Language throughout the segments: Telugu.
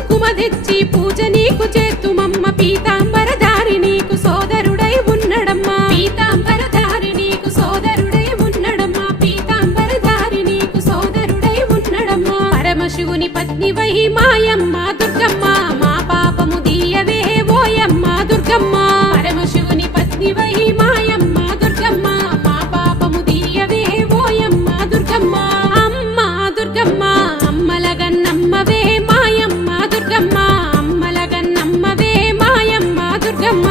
కుంకుమ తెచ్చి పూజ నీకు చేతుమమ్మ పీతాంబరధారి నీకు సోదరుడై ఉన్నడమ్మా పీతాంబరధారి నీకు సోదరుడై ఉన్నడమ్మా పీతాంబరధారి నీకు సోదరుడై ఉన్నడమ్మా పరమశివుని పత్నివై మాయమ్మ దుర్గమ్మ మా పాపము దీయవే ఓయమ్మ దుర్గమ్మ పరమశివుని పత్నివై మాయమ్మ దుర్గమ్మ మా పాపము దీయవే ఓయమ్మ దుర్గమ్మ అమ్మ దుర్గమ్మ అమ్మలగన్నమ్మవే మాయమ్మ దుర్గమ్మ అమ్మలగన్నమ్మవే మాయమ్మ దుర్గమ్మ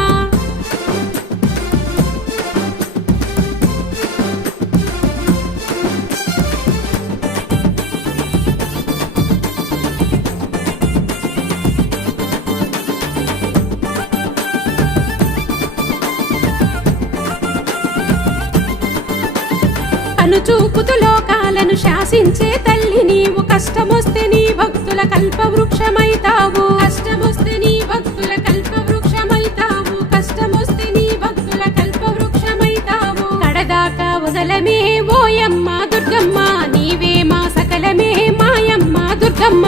కనుచూపుతు లోకాలను శాసించే తల్లి నీవు కష్టమొస్తే నీ భక్తుల కల్పవృక్షమైతావు కష్టమొస్తే నీ భక్తుల కల్పవృక్షమైతావు కష్టమొస్తే నీ భక్తుల కల్పవృక్షమైతావు కడదాకా వదలమే ఓయమ్మ దుర్గమ్మ నీవే మా సకలమే మాయమ్మ దుర్గమ్మ